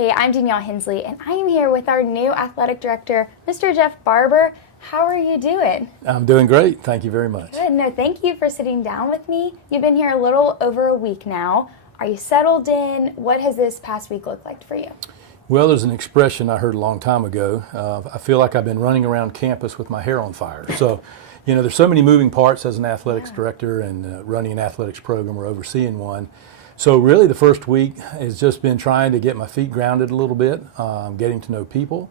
Hey, I'm Danielle Hensley, and I am here with our new athletic director, Mr. Jeff Barber. How are you doing? I'm doing great. Thank you very much. Good. No, thank you for sitting down with me. You've been here a little over a week now. Are you settled in? What has this past week looked like for you? Well, there's an expression I heard a long time ago. I feel like I've been running around campus with my hair on fire. So, there's so many moving parts as an athletics director and running an athletics program or overseeing one. So really the first week has just been trying to get my feet grounded a little bit, getting to know people.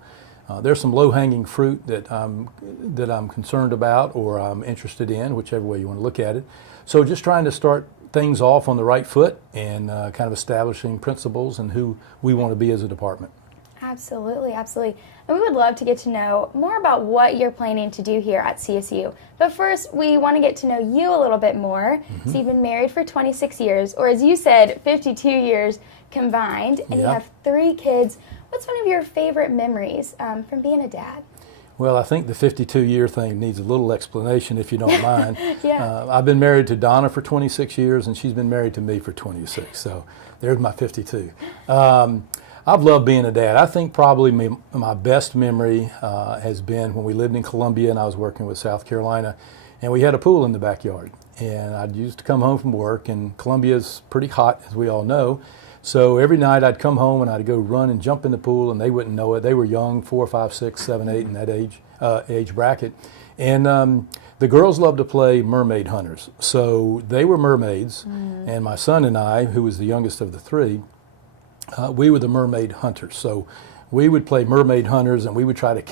There's some low-hanging fruit that I'm concerned about or I'm interested in, whichever way you want to look at it. So just trying to start things off on the right foot and kind of establishing principles and who we want to be as a department. Absolutely, absolutely. And we would love to get to know more about what you're planning to do here at CSU. But first, we want to get to know you a little bit more. So you've been married for 26 years, or as you said, 52 years combined, and you have 3 kids. What's one of your favorite memories from being a dad? Well, I think the 52-year thing needs a little explanation, if you don't mind. Yeah. I've been married to Donna for 26 years, and she's been married to me for 26. So there's my 52. I've loved being a dad. I think probably my best memory has been when we lived in Columbia and I was working with South Carolina, and we had a pool in the backyard. And I used to come home from work, and Columbia's pretty hot, as we all know. So every night I'd come home and I'd go run and jump in the pool, and they wouldn't know it. They were young, 4, 5, 6, 7, 8 in that age bracket. And the girls loved to play mermaid hunters. So they were mermaids, and my son and I, who was the youngest of the 3, we were the mermaid hunters. So we would play mermaid hunters, and we would try to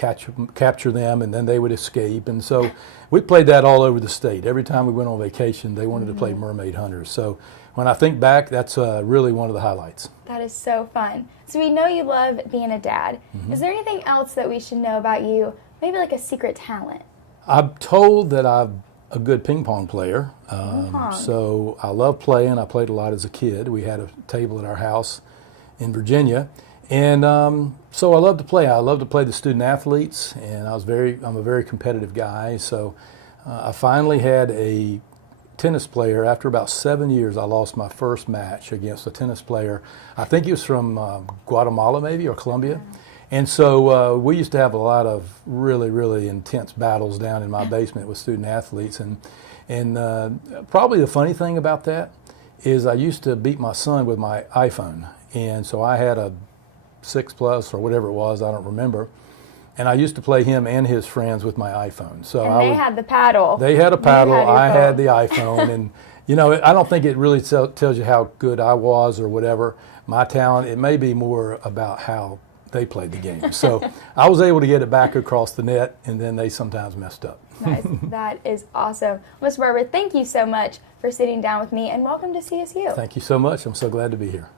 capture them, and then they would escape. And so we played that all over the state. Every time we went on vacation, they wanted to play mermaid hunters. So when I think back, that's really one of the highlights. That is so fun. So we know you love being a dad. Is there anything else that we should know about you? Maybe like a secret talent? I'm told that I'm a good ping pong player. So I love playing. I played a lot as a kid. We had a table at our house in Virginia. And so I love to play. I love to play the student athletes, and I'm a very competitive guy. So I finally had a tennis player. After about 7 years, I lost my first match against a tennis player. I think he was from Guatemala maybe, or Colombia. And so we used to have a lot of really, really intense battles down in my basement with student athletes. And probably the funny thing about that is I used to beat my son with my iPhone. And so I had a 6 Plus or whatever it was, I don't remember. And I used to play him and his friends with my iPhone. So and they had the paddle. They had a paddle. I had the iPhone. And, I don't think it really tells you how good I was or whatever. My talent, it may be more about how they played the game. So I was able to get it back across the net, and then they sometimes messed up. Nice. That is awesome. Mr. Barber, thank you so much for sitting down with me, and welcome to CSU. Thank you so much. I'm so glad to be here.